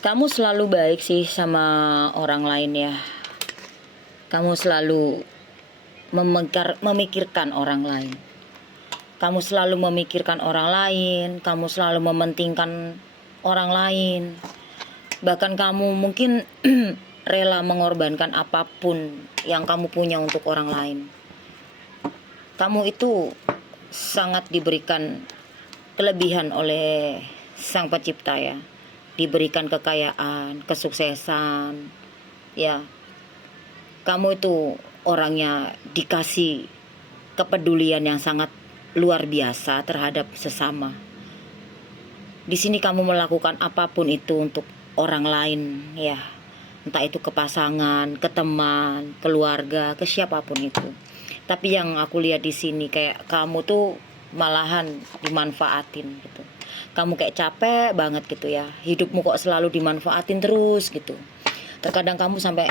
Kamu selalu baik sih sama orang lain ya. Kamu selalu memikirkan orang lain. Kamu selalu memikirkan orang lain, kamu selalu mementingkan orang lain. Bahkan kamu mungkin rela mengorbankan apapun yang kamu punya untuk orang lain. Kamu itu sangat diberikan kelebihan oleh Sang Pencipta ya. Diberikan kekayaan, kesuksesan, ya. Kamu itu orangnya dikasih kepedulian yang sangat luar biasa terhadap sesama. Di sini kamu melakukan apapun itu untuk orang lain, ya. Entah itu ke pasangan, ke teman, keluarga, ke siapapun itu. Tapi yang aku lihat di sini kayak kamu tuh malahan dimanfaatin gitu. Kamu kayak capek banget gitu ya. Hidupmu kok selalu dimanfaatin terus gitu. Terkadang kamu sampai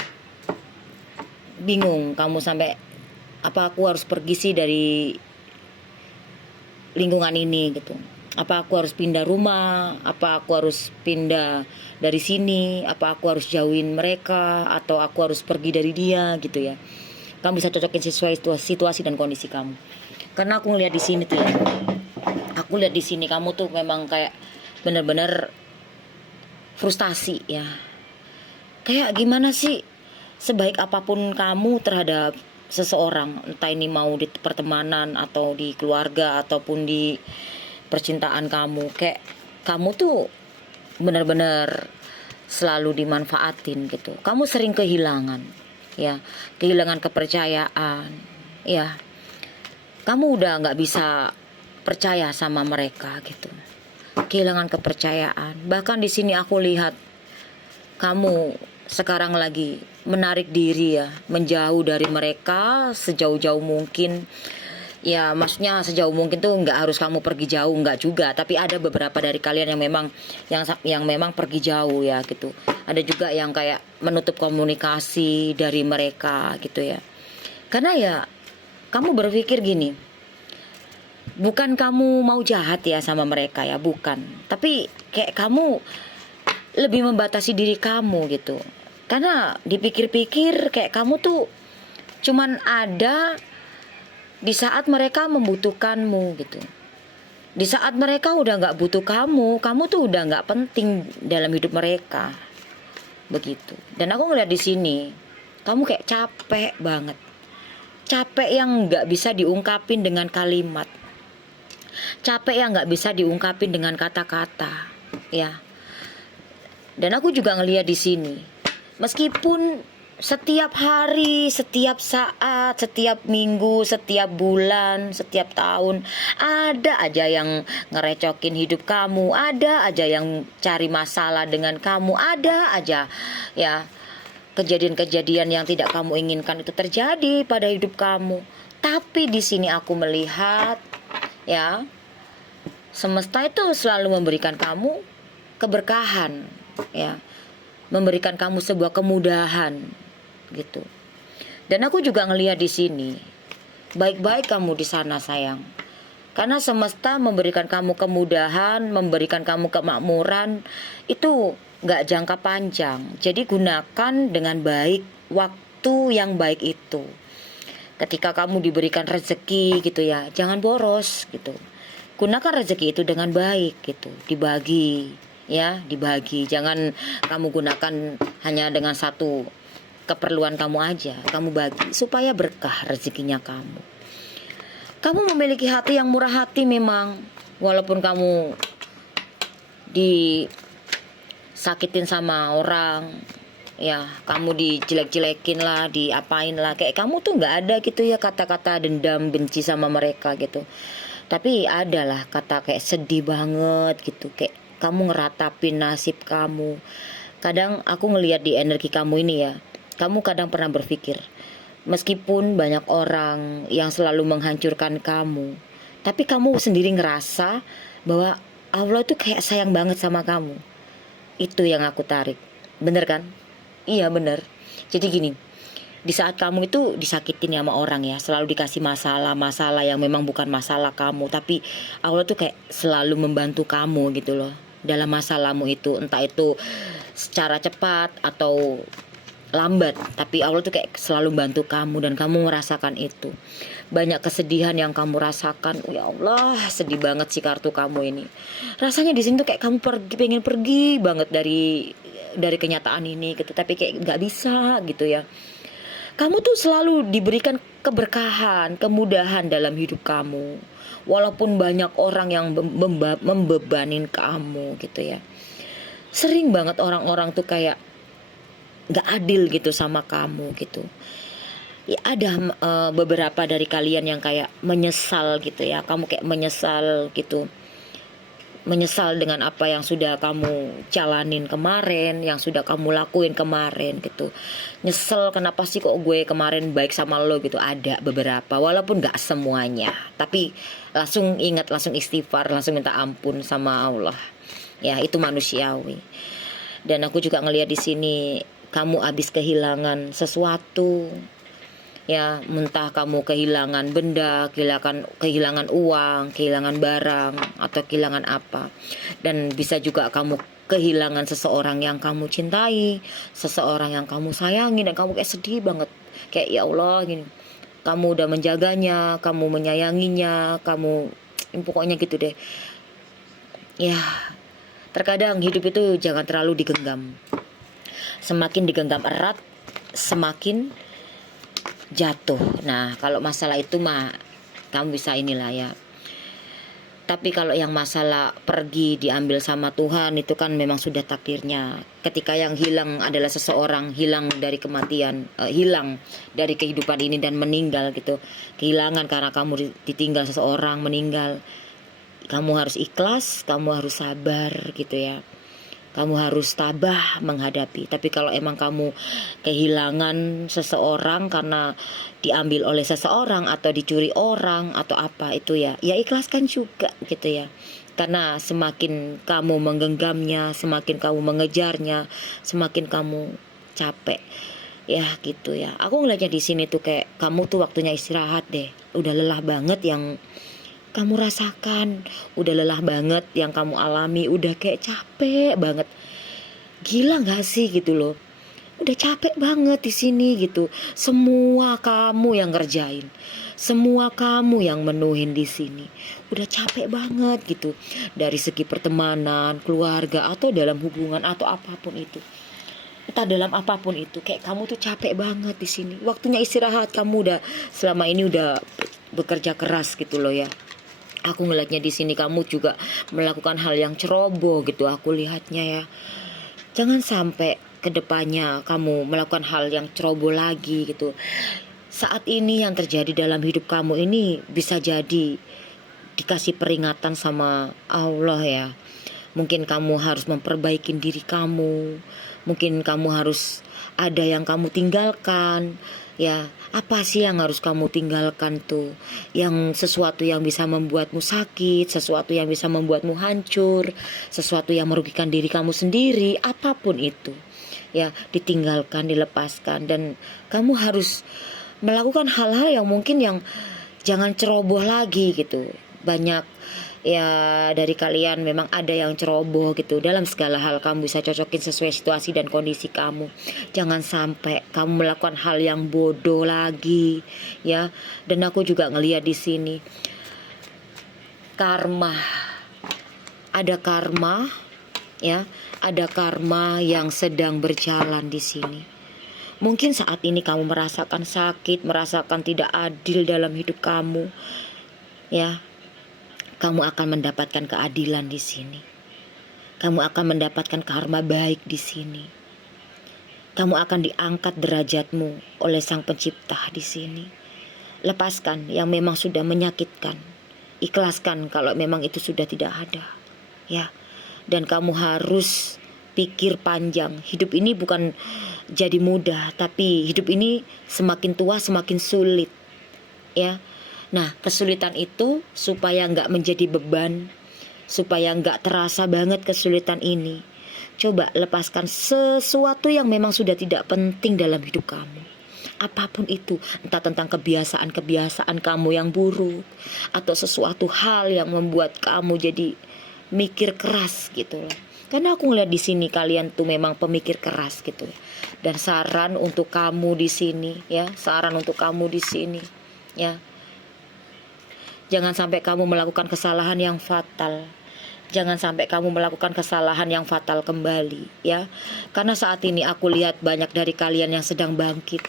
bingung, kamu sampai apa aku harus pergi sih dari lingkungan ini gitu. Apa aku harus pindah rumah, apa aku harus pindah dari sini, apa aku harus jauhin mereka, atau aku harus pergi dari dia gitu ya. Kamu bisa cocokin sesuai situasi dan kondisi kamu. Karena aku ngeliat di sini tuh ya. Aku lihat di sini kamu tuh memang kayak bener-bener frustasi ya. Kayak gimana sih sebaik apapun kamu terhadap seseorang, entah ini mau di pertemanan atau di keluarga ataupun di percintaan kamu, kayak kamu tuh bener-bener selalu dimanfaatin gitu. Kamu sering kehilangan ya, kehilangan kepercayaan ya. Kamu udah nggak bisa percaya sama mereka gitu, kehilangan kepercayaan. Bahkan di sini aku lihat kamu sekarang lagi menarik diri ya, menjauh dari mereka sejauh-jauh mungkin. Ya maksudnya sejauh mungkin tuh nggak harus kamu pergi jauh, nggak juga. Tapi ada beberapa dari kalian yang memang pergi jauh ya gitu. Ada juga yang kayak menutup komunikasi dari mereka gitu ya. Karena ya kamu berpikir gini, bukan kamu mau jahat ya sama mereka ya, bukan. Tapi kayak kamu lebih membatasi diri kamu gitu. Karena dipikir-pikir kayak kamu tuh cuman ada di saat mereka membutuhkanmu gitu. Di saat mereka udah gak butuh kamu tuh udah gak penting dalam hidup mereka. Begitu. Dan aku ngeliat di sini, kamu kayak capek banget. Capek yang gak bisa diungkapin dengan kalimat. Capek yang gak bisa diungkapin dengan kata-kata, ya. Dan aku juga ngeliat di sini, meskipun setiap hari, setiap saat, setiap minggu, setiap bulan, setiap tahun, ada aja yang ngerecokin hidup kamu, ada aja yang cari masalah dengan kamu, ada aja ya kejadian-kejadian yang tidak kamu inginkan itu terjadi pada hidup kamu. Tapi di sini aku melihat ya, semesta itu selalu memberikan kamu keberkahan ya, memberikan kamu sebuah kemudahan gitu. Dan aku juga ngelihat di sini, baik-baik kamu di sana sayang. Karena semesta memberikan kamu kemudahan, memberikan kamu kemakmuran, itu gak jangka panjang. Jadi gunakan dengan baik waktu yang baik itu. Ketika kamu diberikan rezeki gitu ya, jangan boros gitu. Gunakan rezeki itu dengan baik gitu, dibagi ya, dibagi. Jangan kamu gunakan hanya dengan satu keperluan kamu aja, kamu bagi supaya berkah rezekinya kamu. Kamu memiliki hati yang murah hati memang, walaupun kamu disakitin sama orang, ya kamu dijelek-jelekin lah, diapain lah, kayak kamu tuh nggak ada gitu ya kata-kata dendam, benci sama mereka gitu. Tapi adalah kata kayak sedih banget gitu, kayak kamu ngeratapin nasib kamu. Kadang aku ngelihat di energi kamu ini ya, kamu kadang pernah berpikir, meskipun banyak orang yang selalu menghancurkan kamu, tapi kamu sendiri ngerasa bahwa Allah tuh kayak sayang banget sama kamu. Itu yang aku tarik. Bener kan? Iya bener. Jadi gini, di saat kamu itu disakitin sama orang ya, selalu dikasih masalah-masalah yang memang bukan masalah kamu, tapi Allah tuh kayak selalu membantu kamu gitu loh. dalam masalahmu itu, entah itu secara cepat atau lambat, tapi Allah tuh kayak selalu bantu kamu dan kamu merasakan itu. Banyak kesedihan yang kamu rasakan. Ya Allah, sedih banget sih kartu kamu ini. Rasanya di sini tuh kayak kamu pengen pergi banget dari kenyataan ini gitu, tapi kayak nggak bisa gitu ya. Kamu tuh selalu diberikan keberkahan, kemudahan dalam hidup kamu. Walaupun banyak orang yang membebanin kamu gitu ya. Sering banget orang-orang tuh kayak gak adil gitu sama kamu gitu. Ya ada beberapa dari kalian yang kayak menyesal gitu ya. Kamu kayak menyesal gitu. Menyesal dengan apa yang sudah kamu jalanin kemarin, yang sudah kamu lakuin kemarin gitu. Nyesel kenapa sih kok gue kemarin baik sama lo gitu. Ada beberapa, walaupun gak semuanya. Tapi langsung ingat, langsung istighfar, langsung minta ampun sama Allah. Ya itu manusiawi. Dan aku juga ngelihat di sini kamu habis kehilangan sesuatu, ya, entah kamu kehilangan benda, kehilangan uang, kehilangan barang, atau kehilangan apa. Dan bisa juga kamu kehilangan seseorang yang kamu cintai, seseorang yang kamu sayangi, dan kamu kayak sedih banget, kayak ya Allah gini, kamu udah menjaganya, kamu menyayanginya, kamu pokoknya gitu deh. Ya, terkadang hidup itu jangan terlalu digenggam. Semakin digenggam erat, semakin jatuh. Nah, kalau masalah itu mah kamu bisa inilah ya. Tapi kalau yang masalah pergi diambil sama Tuhan, itu kan memang sudah takdirnya. Ketika yang hilang adalah seseorang, hilang dari kematian, hilang dari kehidupan ini dan meninggal gitu. Kehilangan karena kamu ditinggal seseorang, meninggal. Kamu harus ikhlas, kamu harus sabar gitu ya. Kamu harus tabah menghadapi. Tapi kalau emang kamu kehilangan seseorang karena diambil oleh seseorang atau dicuri orang atau apa itu ya ikhlaskan juga gitu ya. Karena semakin kamu menggenggamnya, semakin kamu mengejarnya, semakin kamu capek. Ya gitu ya. Aku ngeliatnya di sini tuh kayak kamu tuh waktunya istirahat deh. Udah lelah banget yang kamu rasakan, udah lelah banget yang kamu alami, udah kayak capek banget. Gila gak sih gitu loh. Udah capek banget di sini gitu. Semua kamu yang ngerjain. Semua kamu yang menuhin di sini. Udah capek banget gitu. Dari segi pertemanan, keluarga, atau dalam hubungan atau apapun itu. Entah dalam apapun itu, kayak kamu tuh capek banget di sini. Waktunya istirahat, kamu udah selama ini udah bekerja keras gitu loh ya. Aku ngeliatnya di sini kamu juga melakukan hal yang ceroboh gitu. Aku lihatnya ya. Jangan sampai kedepannya kamu melakukan hal yang ceroboh lagi gitu. Saat ini yang terjadi dalam hidup kamu ini bisa jadi dikasih peringatan sama Allah ya. Mungkin kamu harus memperbaiki diri kamu. Mungkin kamu harus ada yang kamu tinggalkan. Ya, apa sih yang harus kamu tinggalkan tuh? Yang sesuatu yang bisa membuatmu sakit, sesuatu yang bisa membuatmu hancur, sesuatu yang merugikan diri kamu sendiri, apapun itu. Ya, ditinggalkan, dilepaskan, dan kamu harus melakukan hal-hal yang mungkin yang jangan ceroboh lagi gitu. Banyak ya dari kalian memang ada yang ceroboh gitu. Dalam segala hal kamu bisa cocokin sesuai situasi dan kondisi kamu. Jangan sampai kamu melakukan hal yang bodoh lagi ya. Dan aku juga ngelihat di sini karma. Ada karma ya, ada karma yang sedang berjalan di sini. Mungkin saat ini kamu merasakan sakit, merasakan tidak adil dalam hidup kamu. Ya, kamu akan mendapatkan keadilan di sini. Kamu akan mendapatkan karma baik di sini. Kamu akan diangkat derajatmu oleh Sang Pencipta di sini. Lepaskan yang memang sudah menyakitkan. Ikhlaskan kalau memang itu sudah tidak ada. Ya. Dan kamu harus pikir panjang. Hidup ini bukan jadi mudah, tapi hidup ini semakin tua semakin sulit. Ya. Nah, kesulitan itu supaya nggak menjadi beban, supaya nggak terasa banget kesulitan ini. Coba lepaskan sesuatu yang memang sudah tidak penting dalam hidup kamu. Apapun itu, entah tentang kebiasaan-kebiasaan kamu yang buruk, atau sesuatu hal yang membuat kamu jadi mikir keras gitu loh. Karena aku ngeliat di sini kalian tuh memang pemikir keras gitu ya. Dan saran untuk kamu di sini ya, saran untuk kamu di sini ya. Jangan sampai kamu melakukan kesalahan yang fatal. Jangan sampai kamu melakukan kesalahan yang fatal kembali ya. Karena saat ini aku lihat banyak dari kalian yang sedang bangkit.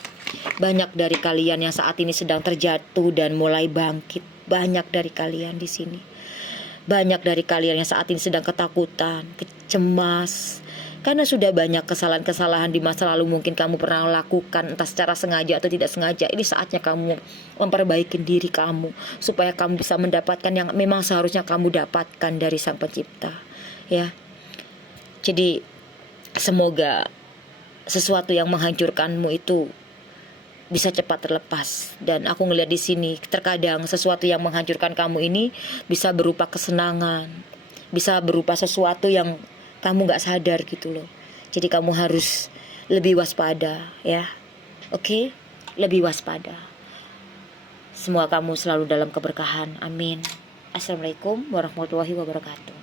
Banyak dari kalian yang saat ini sedang terjatuh dan mulai bangkit. Banyak dari kalian di sini. Banyak dari kalian yang saat ini sedang ketakutan, cemas. Karena sudah banyak kesalahan-kesalahan di masa lalu mungkin kamu pernah lakukan, entah secara sengaja atau tidak sengaja. Ini saatnya kamu memperbaiki diri kamu supaya kamu bisa mendapatkan yang memang seharusnya kamu dapatkan dari Sang Pencipta ya. Jadi semoga sesuatu yang menghancurkanmu itu bisa cepat terlepas. Dan aku ngelihat di sini terkadang sesuatu yang menghancurkan kamu ini bisa berupa kesenangan, bisa berupa sesuatu yang kamu gak sadar gitu loh. Jadi kamu harus lebih waspada ya. Oke? Lebih waspada. Semua kamu selalu dalam keberkahan. Amin. Assalamualaikum warahmatullahi wabarakatuh.